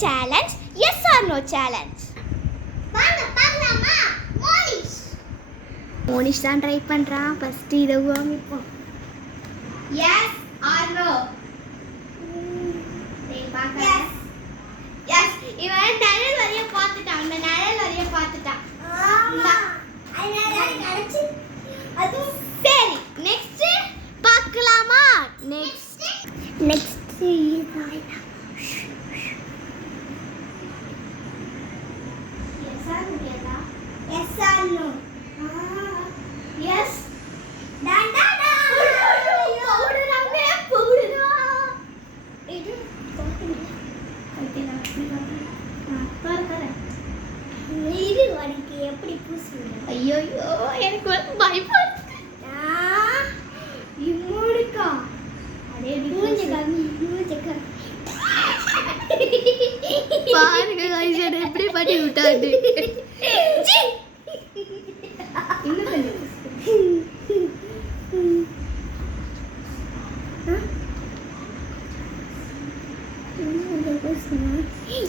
Challenge yes or no challenge. வாங்க பார்க்கலாமா? மோனிஷ் தான் ட்ரை பண்ணுறான். ஃபஸ்ட்டு இதை வாங்கிப்போம். Yes or no? Yes. Yes. இவன் நிழல் வரைய பார்த்துட்டான். அந்த நிழல் வரைய பார்த்துட்டான். சரி, நெக்ஸ்ட் பார்க்கலாமா? Next yes or no? Yes. டான் டான் எப்படி பூசுவீங்க? ஐயோ எனக்கு பயமா இருக்கு. இம்முடுக்கா அதே மூஞ்சக்கா பாருங்க गाइस என்ன எப்படி பண்ணி விட்டாரு.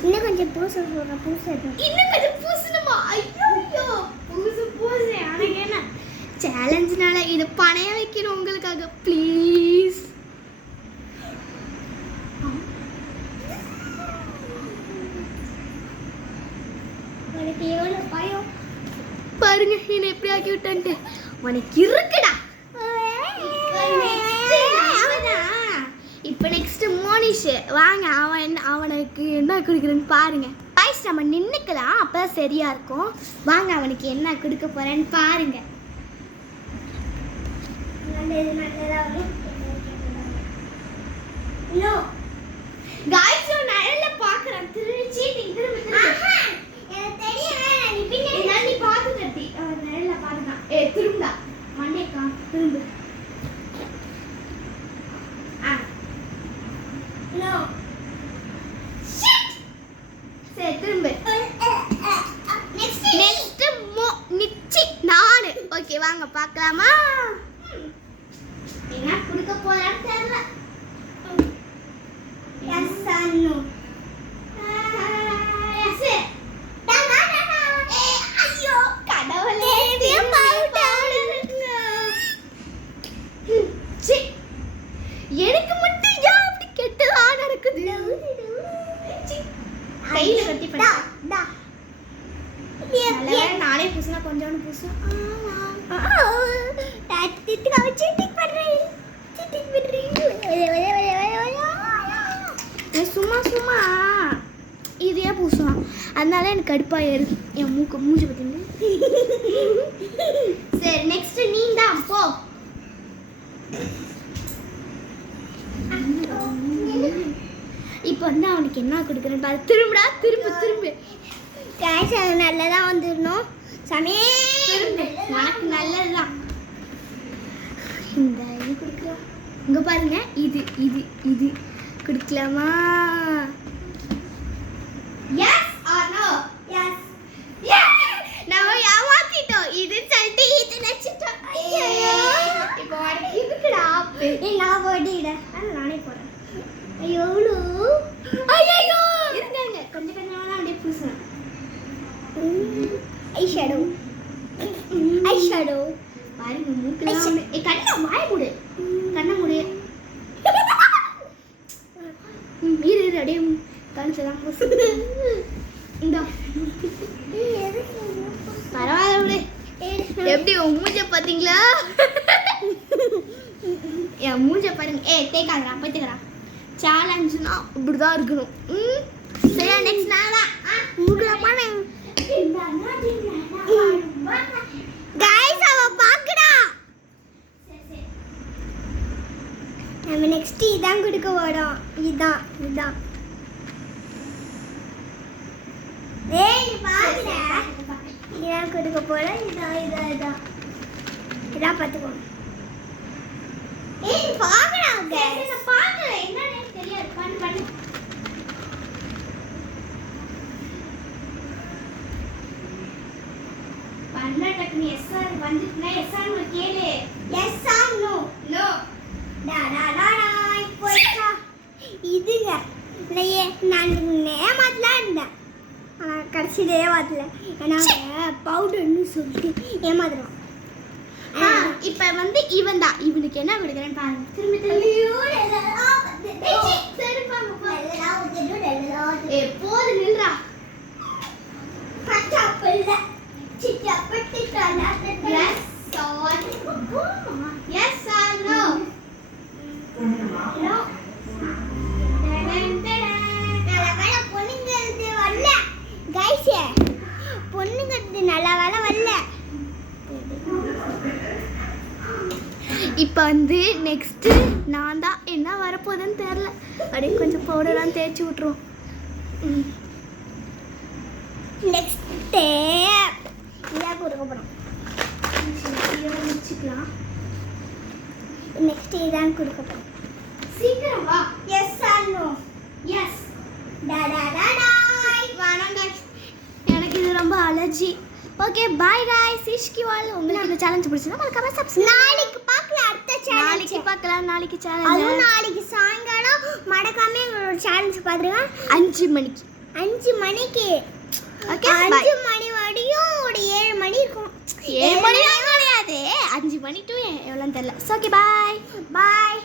இன்னும் கொஞ்சம் பூசணுமா? ஐயோ பூசு. எனக்கு என்ன சேலஞ்ச்னால இது பணைய வைக்கிறோம் உங்களுக்காக. ப்ளீஸ் உனக்கு எவ்வளோ பயம் பாருங்க என்ன எப்படி ஆக்கி விட்டான்ட்டு. உனக்கு இருக்குடா. இப்போ நெக்ஸ்ட் மோனிஷ் வாங்க. அவனுக்கு என்ன கொடுக்குறேன்னு பாருங்க. பாய்ஸ் நம்ம நின்றுக்கலாம், அப்போ சரியா இருக்கும். வாங்க அவனுக்கு என்ன கொடுக்க போறேன்னு பாருங்க. गाइस நான் நிழல்ல பார்க்கறேன். சீட்டிங் திரும்ப எனக்கு தெரியும். நீ பின்னாடி நீ பார்த்துட்டடி. நிழல்ல பாருங்க. திரும்படா மண்டைக்கா திரும்ப. No shit. சரி திரும்ப. நெக்ஸ்ட் நிச்சி நானு. ஓகே வாங்க பார்க்கலாமா? என்ன கொடுக்க போறான்னு தெரியல. Yes or no? எஸ். ஐயோ கடவுளே எனக்கு மட்டும் ஏன் அப்படி கெட்டதா நடக்குது? கையில கட்டி பண்ணா நானே பூசினா கொஞ்சோண்டு பூசும். சும்மா இதே பூசுவான். அதனால எனக்கு கடுப்பா ஏறுது. என் மூஞ்சி பார்த்தீங்க. சரி நெக்ஸ்ட் நீ தான் போ. இப்போ வந்து அவனுக்கு என்ன கொடுக்குறேன்னு பாரு. திரும்படா திரும்ப. கேஷ் அது நல்லதா வந்துடணும். சமையே உனக்கு நல்லதுதான். இந்த இது கொடுக்கலாம். இங்க பாருங்க. இது கொடுக்கலாமா? Yes or no? எஸ். நம்ம ஏமாத்திட்டோம். இது சொல்லிட்டு இது நச்சிட்டோம். ஐயோ இப்போ உனக்கு இருக்குடா. நான் போட்டிக்கிறேன். நானே போறேன். ஐயோ ஐயோ இருங்க கொஞ்சம் அப்படியே பூசுறேன். ஐஷேடோ பாருங்க மூக்குல கண்ணை வாய மூடு. கண்ணை மூடு. இரு அப்படியே கழுத்தெல்லாம் பூசு. இந்த பரவாயில்ல எப்படி உன் மூஞ்ச பாத்தீங்களா? என் மூஞ்ச பாருங்க. தேக்காதரா போய்த்துக்கிறா. சேலஞ்சுனா இப்படிதான் இருக்கணும். சரியா நெக்ஸ்ட் நாளா गाइस அவ பாக்குறா. நம்ம நெக்ஸ்ட் இதான் கொடுக்க போறோம். இதான் ஏய் நீ பாக்குற. இதான் கொடுக்க போறோம். இதான் பாத்துக்கோ. ஏய் நீ பாக்குறா. நான் பாக்கல என்னன்னு தெரியாது. பண்ணு பண்ண டக்குனு எஸ் ஆர் வந்துட்டுனா எஸ் ஆர் நோ கேளு. Yes or no? நோ. போய்ச்சா இதுங்க நான் ஏமாத்தல கடைசியிலே வரல ஏன்னா பவுடர்னு சொல்லிட்டு ஏமாத்துறான். இப்போ வந்து இவன் தான். இவனுக்கு என்ன கொடுக்குறேன்னு பாருங்க. திரும்பி போது நில்றா. Yes or no? No. பொண்ணுங்கிறது நல்ல வேலை வரல. இப்போ வந்து நெக்ஸ்ட்டு நான் தான். என்ன வரப்போகுதுன்னு தெரில. அப்படியே கொஞ்சம் பவுடர்லாம் தேய்ச்சி விட்ருவோம். நெக்ஸ்ட்டு இதான் கொடுக்க போகிறோம். முடிச்சுக்கலாம். நெக்ஸ்ட்டு இதான் கொடுக்க போகிறோம். சீக்கிரம் வா. Yes or no? எஸ். டாடாடாடாய். வேணாம் guys. எனக்கு இது ரொம்ப அலர்ஜி. Okay bye guys. இஷ்கிவால் உங்களுக்கு இந்த சேலஞ்ச் பிடிச்சா மறக்காம சப்ஸ்கிரைப். நாளைக்கு பார்க்கலாம் அடுத்த சேலஞ்ச். நாளைக்கு பார்க்கலாம். நாளைக்கு சேலஞ்ச். அதுவும் நாளைக்கு சாயங்காலம் மறக்காம எங்களோட சேலஞ்ச் பாத்துருங்க. 5 மணிக்கு. 5 மணிக்கு. ஓகே 5 மணி வரையும் ஒரு 7 மணி இருக்கும். 7 மணி கிடையாது. 5 மணி டு எவ்வளோன்னு தெரியல. Okay bye. பாய்.